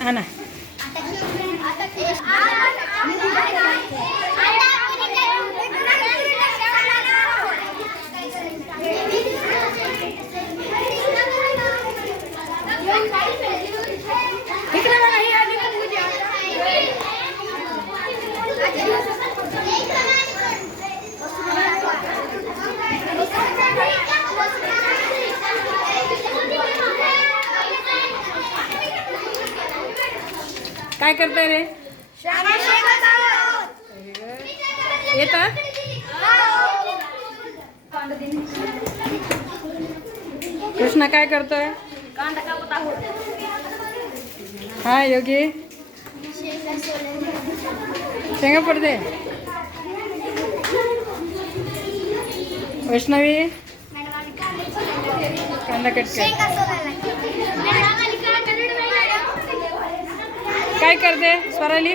Ana. काय करताय रे? येतं? कृष्णा काय करतोय? हा योगी शेंगा पडते. वैष्णवी कांदा कट कर. काय करते स्वराली?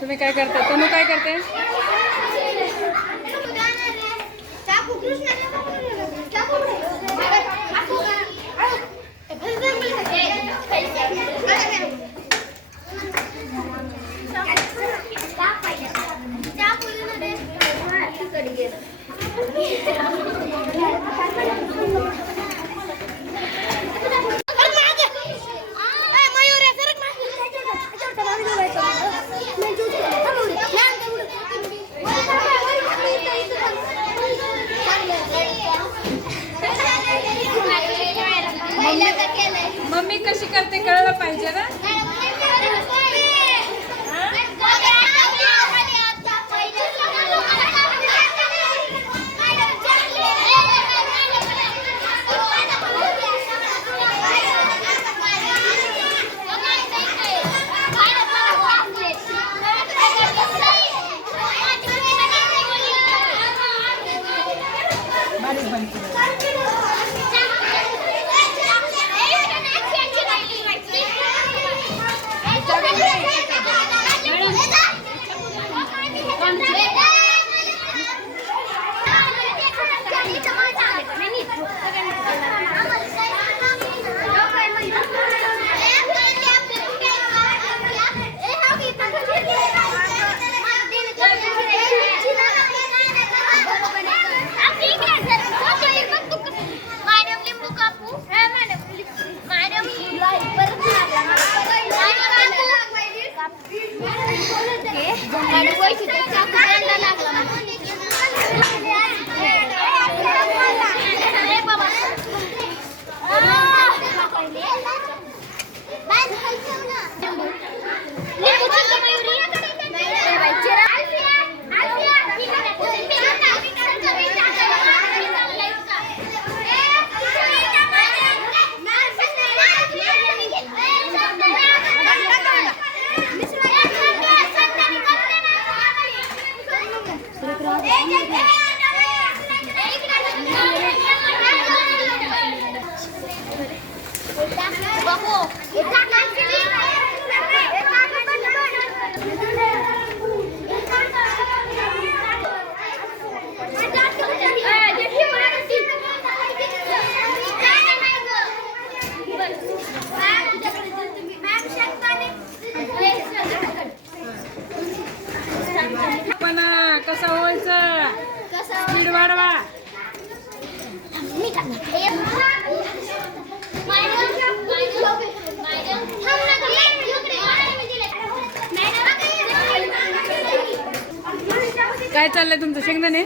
तुम्ही काय करता? तनु काय करते? मम्मी कशी करते कळलं पाहिजे ना. कसं व्हायचं? स्पीड वाढवा. काय चाललंय तुमचं? शेंगदाणे?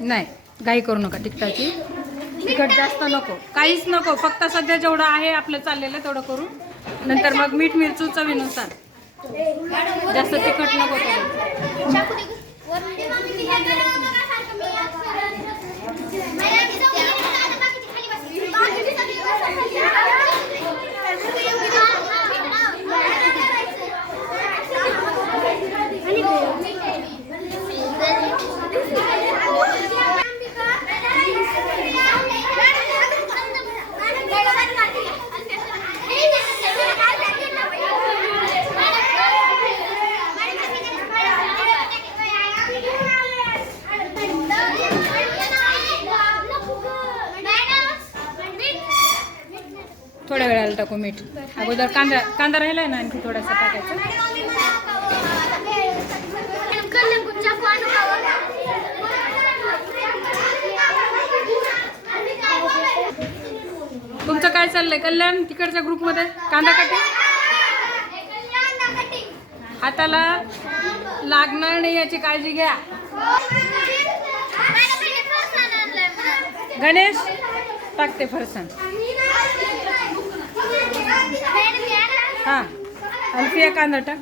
नाही, घाई करू नका. तिखटाची तिखट जास्त नको, काहीच नको. फक्त सध्या जेवढं आहे आपलं चाललेलं तेवढं करू. नंतर मग मीठ मिरचू चवीनुसार. जास्त तिखट नको करू. थोड्या वेळाला टाकू मीठ. अगोदर कांदा राहिलाय ना, आणखी थोडासा टाकायचा. तुमचं काय चाललंय कल्याण? तिकडच्या ग्रुपमध्ये कांदा कटिंग. हाताला लागणार नाही याची काळजी घ्या. गणेश टाकते फरसाण. हा, अल्फिया कांदा टाक.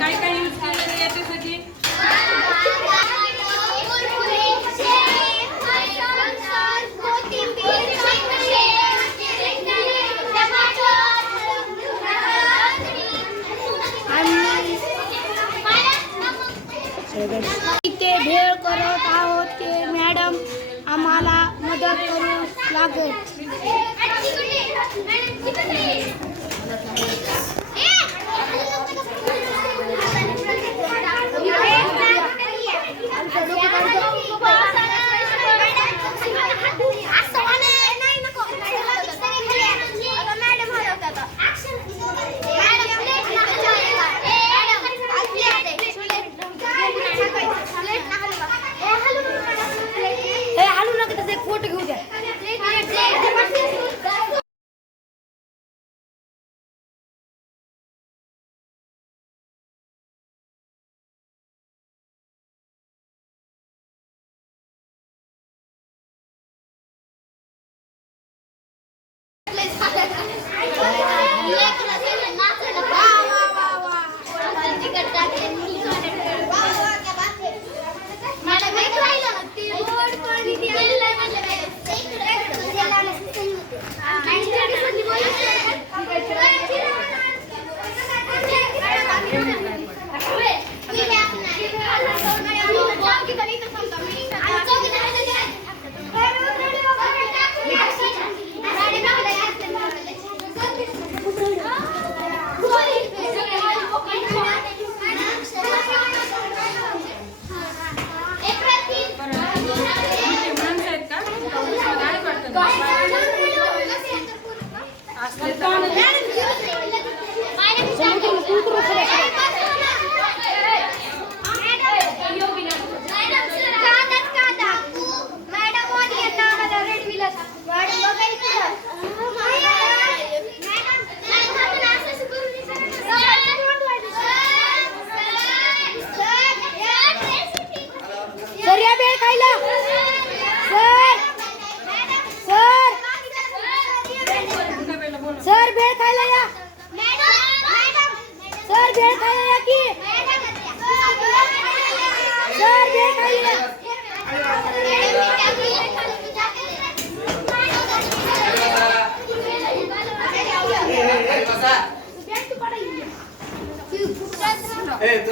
काय काय यूज केलेलं याच्यासाठी? ते भेळ करत आहोत ते मॅडम आम्हाला मदत करू लागेल. सर या भेळ खायला सर सर भेळ खायला या सर भेळ खायला या की सर भेळ खायला या ए